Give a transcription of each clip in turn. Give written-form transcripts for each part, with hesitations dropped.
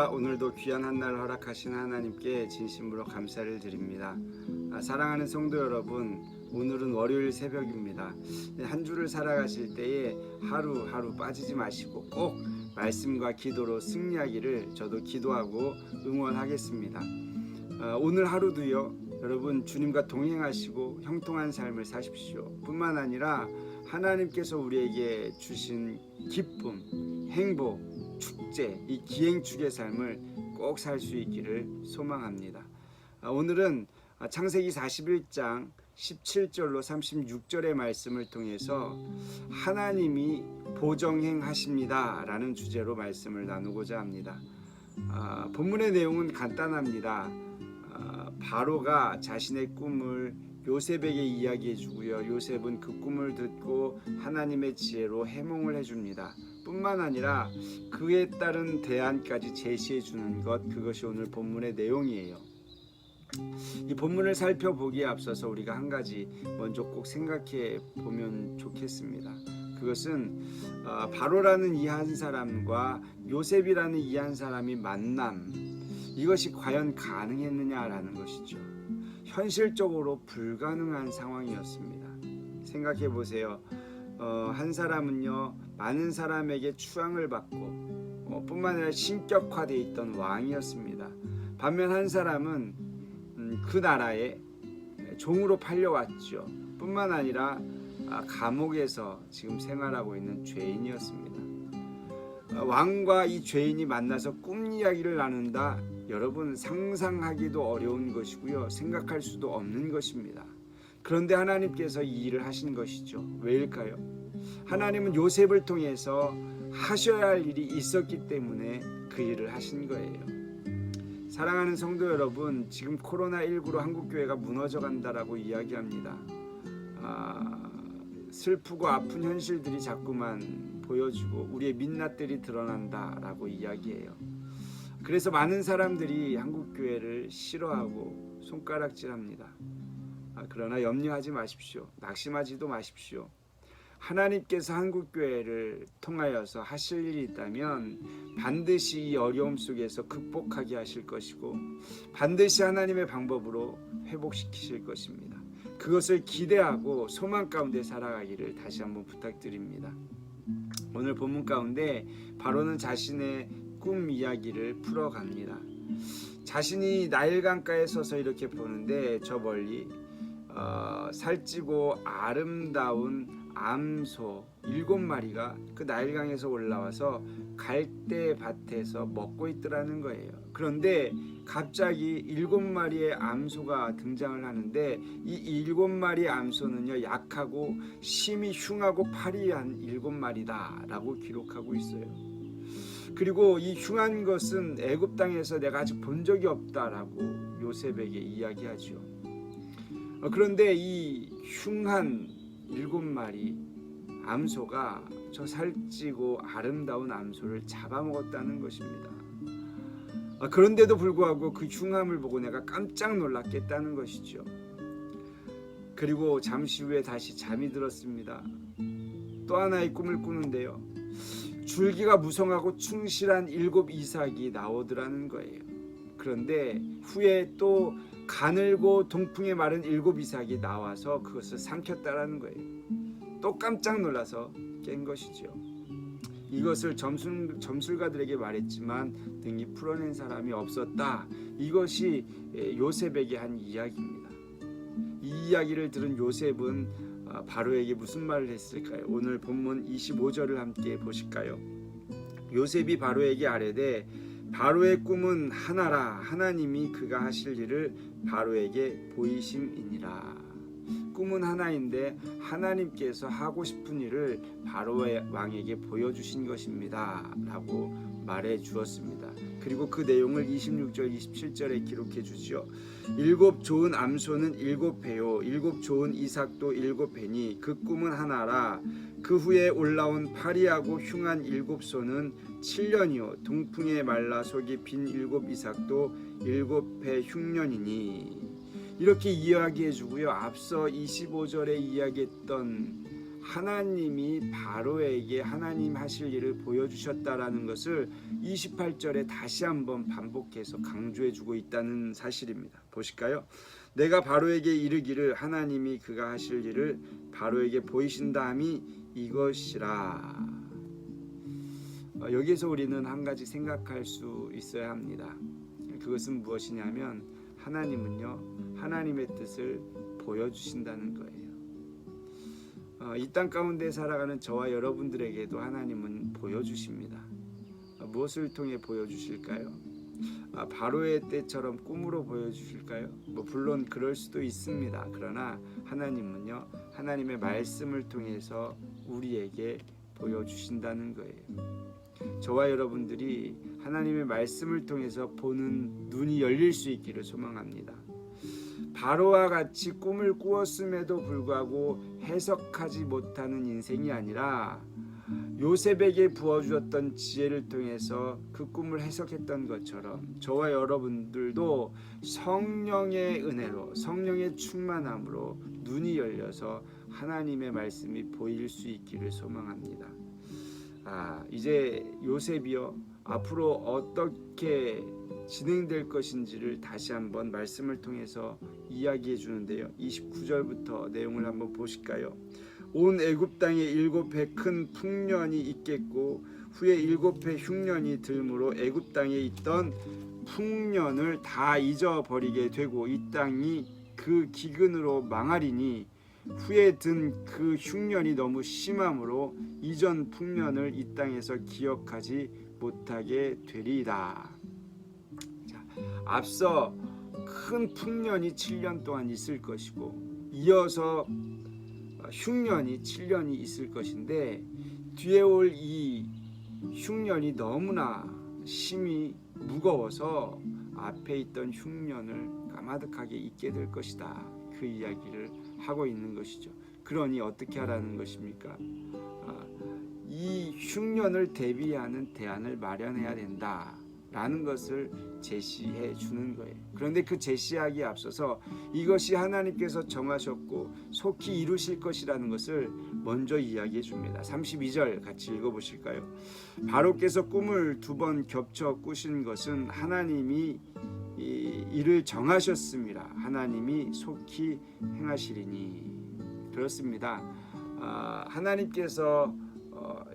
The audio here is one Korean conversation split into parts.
안녕하십니까. 오늘도 귀한 한 날 허락하신 하나님께 진심으로 감사를 드립니다. 사랑하는 성도 여러분, 오늘은 월요일 새벽입니다. 한 주를 살아가실 때에 하루하루 빠지지 마시고 꼭 말씀과 기도로 승리하기를 저도 기도하고 응원하겠습니다. 오늘 하루도요, 여러분 주님과 동행하시고 형통한 삶을 사십시오. 뿐만 아니라 하나님께서 우리에게 주신 기쁨, 행복, 축제, 이 기행축의 삶을 꼭 살 수 있기를 소망합니다. 오늘은 창세기 41장 17절로 36절의 말씀을 통해서 하나님이 보정행하십니다 라는 주제로 말씀을 나누고자 합니다. 본문의 내용은 간단합니다. 바로가 자신의 꿈을 요셉에게 이야기해 주고요. 요셉은 그 꿈을 듣고 하나님의 지혜로 해몽을 해줍니다. 뿐만 아니라 그에 따른 대안까지 제시해 주는 것, 그것이 오늘 본문의 내용이에요. 이 본문을 살펴보기에 앞서서 우리가 한 가지 먼저 꼭 생각해 보면 좋겠습니다. 그것은 바로라는 이 한 사람과 요셉이라는 이 한 사람이 만남, 이것이 과연 가능했느냐라는 것이죠. 현실적으로 불가능한 상황이었습니다. 생각해 보세요. 한 사람은요, 많은 사람에게 추앙을 받고 뿐만 아니라 신격화되어 있던 왕이었습니다. 반면 한 사람은 그 나라에 종으로 팔려왔죠. 뿐만 아니라 감옥에서 지금 생활하고 있는 죄인이었습니다. 왕과 이 죄인이 만나서 꿈 이야기를 나눈다. 여러분, 상상하기도 어려운 것이고요, 생각할 수도 없는 것입니다. 그런데 하나님께서 이 일을 하신 것이죠. 왜일까요? 하나님은 요셉을 통해서 하셔야 할 일이 있었기 때문에 그 일을 하신 거예요. 사랑하는 성도 여러분, 지금 코로나19로 한국교회가 무너져 간다라고 이야기합니다. 슬프고 아픈 현실들이 자꾸만 보여지고 우리의 민낯들이 드러난다라고 이야기해요. 그래서 많은 사람들이 한국교회를 싫어하고 손가락질합니다. 그러나 염려하지 마십시오. 낙심하지도 마십시오. 하나님께서 한국교회를 통하여서 하실 일이 있다면 반드시 이 어려움 속에서 극복하게 하실 것이고 반드시 하나님의 방법으로 회복시키실 것입니다. 그것을 기대하고 소망 가운데 살아가기를 다시 한번 부탁드립니다. 오늘 본문 가운데 바로는 자신의 꿈 이야기를 풀어갑니다. 자신이 나일강가에 서서 이렇게 보는데 저 멀리 살찌고 아름다운 암소 7마리가 그 나일강에서 올라와서 갈대 밭에서 먹고 있더라는 거예요. 그런데 갑자기 7마리의 암소가 등장을 하는데 이 7마리의 암소는요, 약하고 심히 흉하고 파리한 7마리다 라고 기록하고 있어요. 그리고 이 흉한 것은 애굽 땅에서 내가 아직 본 적이 없다라고 요셉에게 이야기하죠. 그런데 이 흉한 7마리 암소가 저 살찌고 아름다운 암소를 잡아먹었다는 것입니다. 그런데도 불구하고 그 흉함을 보고 내가 깜짝 놀랐겠다는 것이죠. 그리고 잠시 후에 다시 잠이 들었습니다. 또 하나의 꿈을 꾸는데요, 줄기가 무성하고 충실한 7 이삭이 나오더라는 거예요. 그런데 후에 또 가늘고 동풍에 마른 7 이삭이 나와서 그것을 삼켰다라는 거예요. 또 깜짝 놀라서 깬 것이죠. 이것을 점술가들에게 말했지만 등이 풀어낸 사람이 없었다. 이것이 요셉에게 한 이야기입니다. 이 이야기를 들은 요셉은 바로에게 무슨 말을 했을까요? 오늘 본문 25절을 함께 보실까요? 요셉이 바로에게 아뢰되 바로의 꿈은 하나라. 하나님이 그가 하실 일을 바로에게 보이심이니라. 꿈은 하나인데 하나님께서 하고 싶은 일을 바로의 왕에게 보여주신 것입니다 라고 말해 주었습니다. 그리고 그 내용을 26절 27절에 기록해 주죠. 7 좋은 암소는 7배요 7 좋은 이삭도 7배니 그 꿈은 하나라. 그 후에 올라온 파리하고 흉한 7소는 7년이요 동풍에 말라 속이 빈 7 이삭도 7배 흉년이니. 이렇게 이야기해 주고요. 앞서 25절에 이야기했던 하나님이 바로에게 하나님 하실 일을 보여주셨다라는 것을 28절에 다시 한번 반복해서 강조해주고 있다는 사실입니다. 보실까요? 내가 바로에게 이르기를 하나님이 그가 하실 일을 바로에게 보이신다함이 이것이라. 여기에서 우리는 한 가지 생각할 수 있어야 합니다. 그것은 무엇이냐면 하나님은요, 하나님의 뜻을 보여주신다는 거예요. 이 땅 가운데 살아가는 저와 여러분들에게도 하나님은 보여주십니다. 무엇을 통해 보여주실까요? 바로의 때처럼 꿈으로 보여주실까요? 물론 그럴 수도 있습니다. 그러나 하나님은요, 하나님의 말씀을 통해서 우리에게 보여주신다는 거예요. 저와 여러분들이 하나님의 말씀을 통해서 보는 눈이 열릴 수 있기를 소망합니다. 바로와 같이 꿈을 꾸었음에도 불구하고 해석하지 못하는 인생이 아니라 요셉에게 부어주었던 지혜를 통해서 그 꿈을 해석했던 것처럼 저와 여러분들도 성령의 은혜로, 성령의 충만함으로 눈이 열려서 하나님의 말씀이 보일 수 있기를 소망합니다. 이제 요셉이요, 앞으로 어떻게 진행될 것인지를 다시 한번 말씀을 통해서 이야기해 주는데요. 29절부터 내용을 한번 보실까요? 온 애굽 땅에 7해 큰 풍년이 있겠고 후에 7해 흉년이 들므로 애굽 땅에 있던 풍년을 다 잊어버리게 되고 이 땅이 그 기근으로 망하리니 후에 든 그 흉년이 너무 심함으로 이전 풍년을 이 땅에서 기억하지 못하게 되리이다. 자, 앞서 큰 풍년이 7년 동안 있을 것이고 이어서 흉년이 7년이 있을 것인데 뒤에 올 이 흉년이 너무나 심히 무거워서 앞에 있던 흉년을 까마득하게 잊게 될 것이다. 그 이야기를 하고 있는 것이죠. 그러니 어떻게 하라는 것입니까? 이 흉년을 대비하는 대안을 마련해야 된다라는 것을 제시해 주는 거예요. 그런데 그 제시하기에 앞서서 이것이 하나님께서 정하셨고 속히 이루실 것이라는 것을 먼저 이야기해 줍니다. 32절 같이 읽어보실까요? 바로께서 꿈을 2번 겹쳐 꾸신 것은 하나님이 이를 정하셨습니다. 하나님이 속히 행하시리니. 그렇습니다. 하나님께서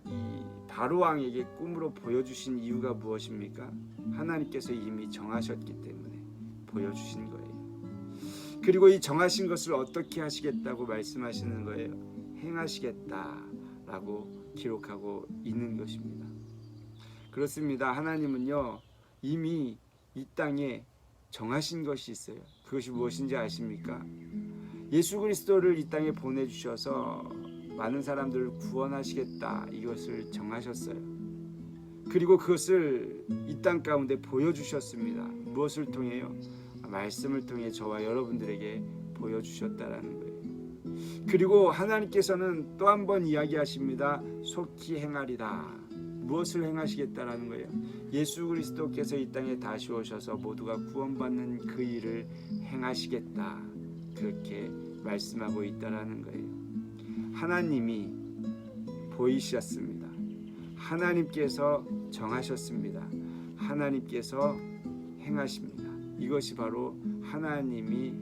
이 바로 왕에게 꿈으로 보여주신 이유가 무엇입니까? 하나님께서 이미 정하셨기 때문에 보여주신 거예요. 그리고 이 정하신 것을 어떻게 하시겠다고 말씀하시는 거예요? 행하시겠다라고 기록하고 있는 것입니다. 그렇습니다. 하나님은요, 이미 이 땅에 정하신 것이 있어요. 그것이 무엇인지 아십니까? 예수 그리스도를 이 땅에 보내주셔서 많은 사람들을 구원하시겠다, 이것을 정하셨어요. 그리고 그것을 이 땅 가운데 보여주셨습니다. 무엇을 통해요? 말씀을 통해 저와 여러분들에게 보여주셨다라는 거예요. 그리고 하나님께서는 또 한 번 이야기하십니다. 속히 행하리라. 무엇을 행하시겠다라는 거예요? 예수 그리스도께서 이 땅에 다시 오셔서 모두가 구원받는 그 일을 행하시겠다. 그렇게 말씀하고 있다라는 거예요. 하나님이 보이셨습니다. 하나님께서 정하셨습니다. 하나님께서 행하십니다. 이것이 바로 하나님이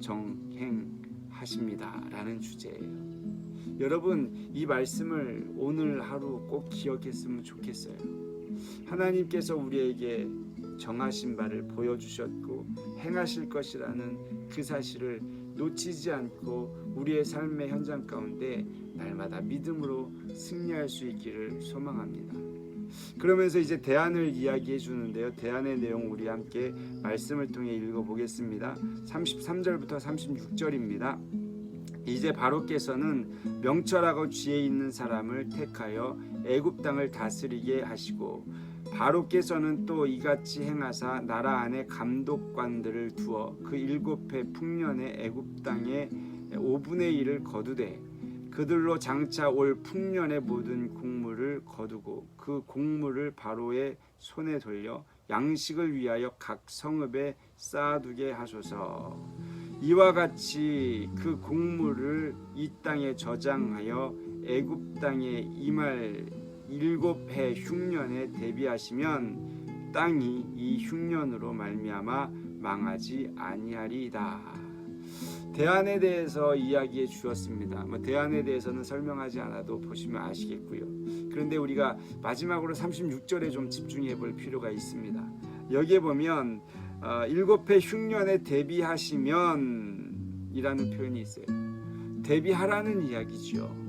보정행하십니다 라는 주제예요. 여러분, 이 말씀을 오늘 하루 꼭 기억했으면 좋겠어요. 하나님께서 우리에게 정하신 바를 보여주셨고 행하실 것이라는 그 사실을 놓치지 않고 우리의 삶의 현장 가운데 날마다 믿음으로 승리할 수 있기를 소망합니다. 그러면서 이제 대안을 이야기해 주는데요. 대안의 내용 우리 함께 말씀을 통해 읽어보겠습니다. 33절부터 36절입니다. 이제 바로께서는 명철하고 지혜 있는 사람을 택하여 애굽 땅을 다스리게 하시고 바로께서는 또 이같이 행하사 나라 안에 감독관들을 두어 그 7해 풍년의 애굽 땅의 5분의 1을 거두되 그들로 장차 올 풍년의 모든 곡물을 거두고 그 곡물을 바로의 손에 돌려 양식을 위하여 각 성읍에 쌓아두게 하소서. 이와 같이 그 곡물을 이 땅에 저장하여 애굽 땅에 임할 7해 흉년에 대비하시면 땅이 이 흉년으로 말미암아 망하지 아니하리이다. 대안에 대해서 이야기해 주었습니다. 대안에 대해서는 설명하지 않아도 보시면 아시겠고요. 그런데 우리가 마지막으로 36절에 좀 집중해 볼 필요가 있습니다. 여기에 보면 7해 흉년에 대비하시면 이라는 표현이 있어요. 대비하라는 이야기죠.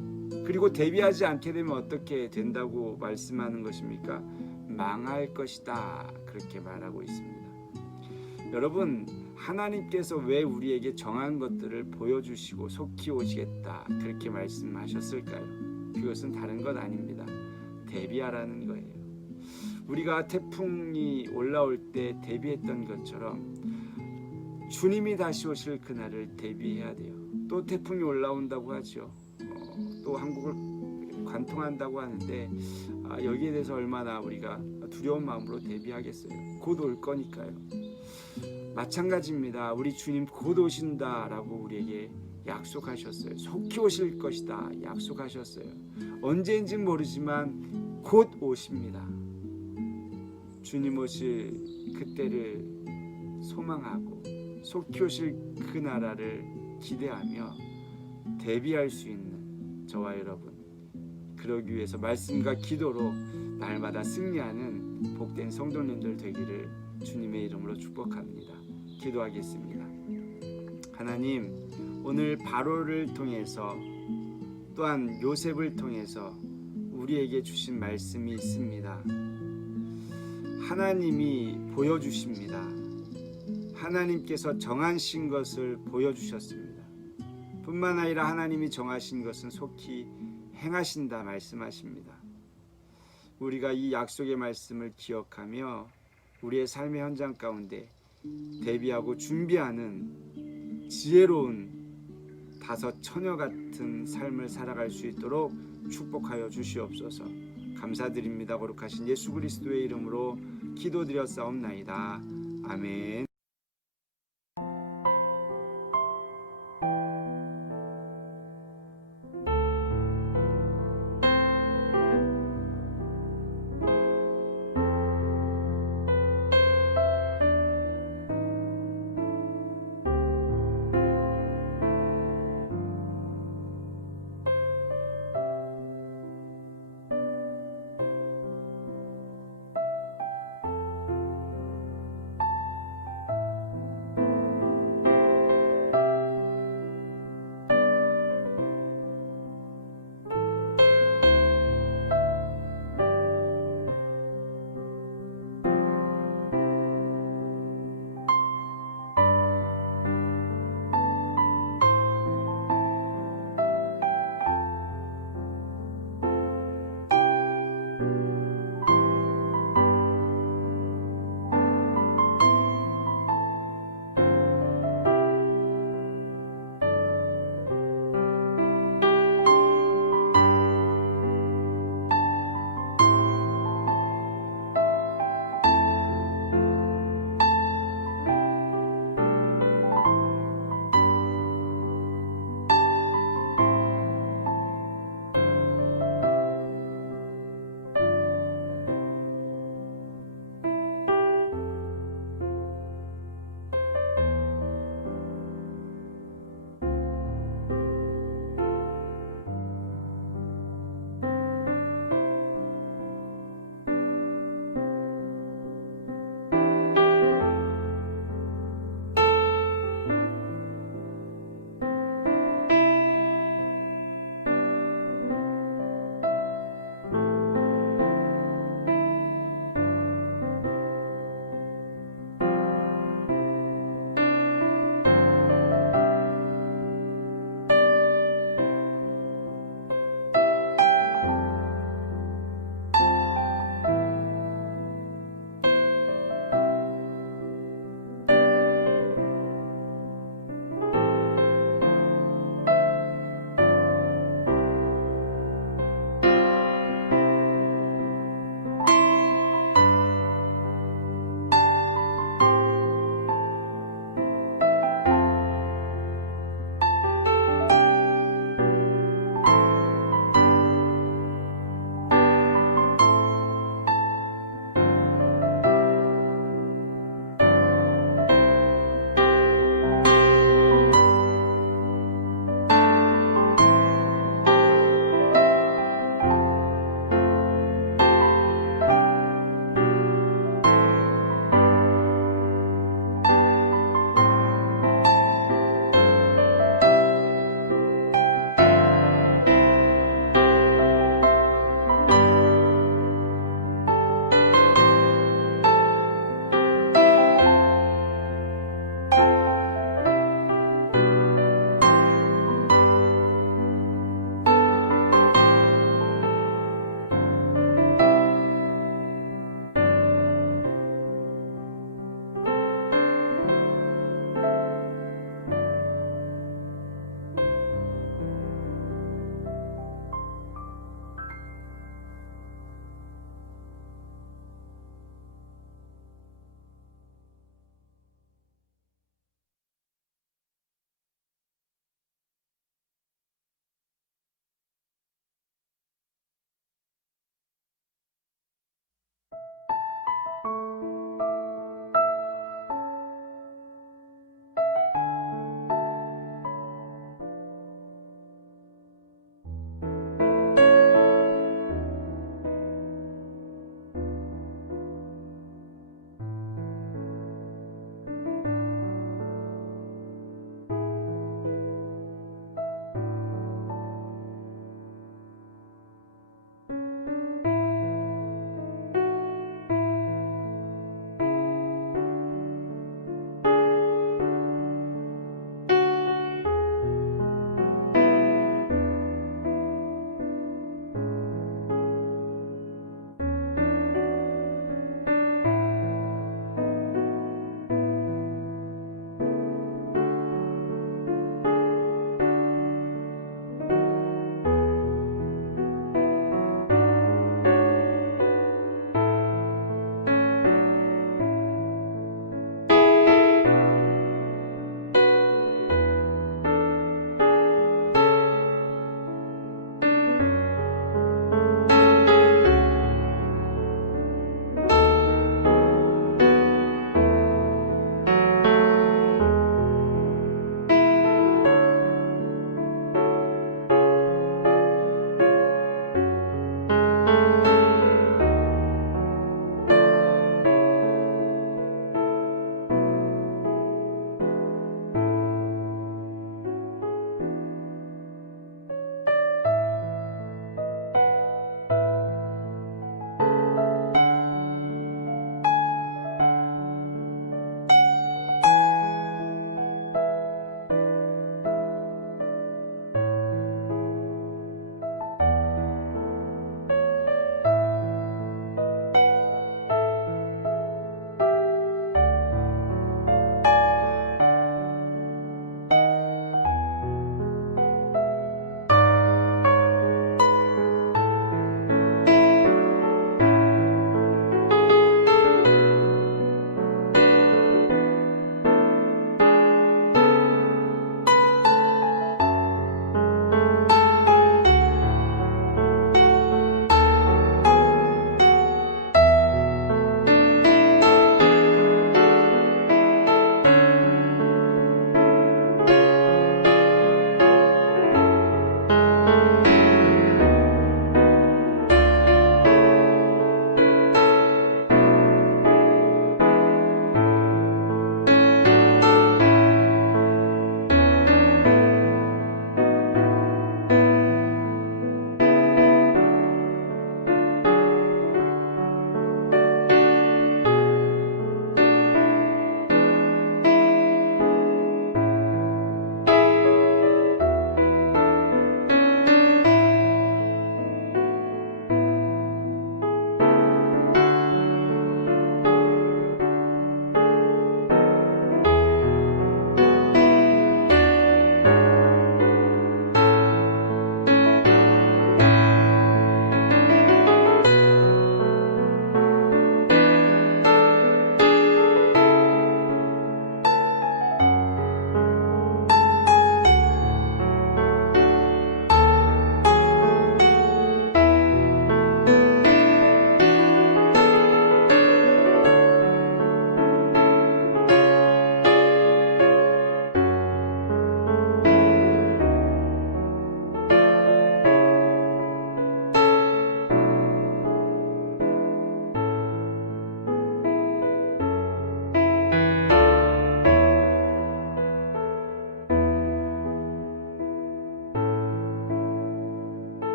그리고 대비하지 않게 되면 어떻게 된다고 말씀하는 것입니까? 망할 것이다. 그렇게 말하고 있습니다. 여러분, 하나님께서 왜 우리에게 정한 것들을 보여주시고 속히 오시겠다 그렇게 말씀하셨을까요? 그것은 다른 것 아닙니다. 대비하라는 거예요. 우리가 태풍이 올라올 때 대비했던 것처럼 주님이 다시 오실 그날을 대비해야 돼요. 또 태풍이 올라온다고 하죠. 또 한국을 관통한다고 하는데 여기에 대해서 얼마나 우리가 두려운 마음으로 대비하겠어요. 곧 올 거니까요. 마찬가지입니다. 우리 주님 곧 오신다라고 우리에게 약속하셨어요. 속히 오실 것이다 약속하셨어요. 언제인지 모르지만 곧 오십니다. 주님 오실 그때를 소망하고 속히 오실 그 나라를 기대하며 대비할 수 있는 저와 여러분, 그러기 위해서 말씀과 기도로 날마다 승리하는 복된 성도님들 되기를 주님의 이름으로 축복합니다. 기도하겠습니다. 하나님, 오늘 바로를 통해서 또한 요셉을 통해서 우리에게 주신 말씀이 있습니다. 하나님이 보여주십니다. 하나님께서 정하신 것을 보여주셨습니다. 뿐만 아니라 하나님이 정하신 것은 속히 행하신다 말씀하십니다. 우리가 이 약속의 말씀을 기억하며 우리의 삶의 현장 가운데 대비하고 준비하는 지혜로운 다섯 처녀 같은 삶을 살아갈 수 있도록 축복하여 주시옵소서. 감사드립니다. 거룩하신 예수 그리스도의 이름으로 기도드렸사옵나이다. 아멘.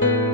감사합니다.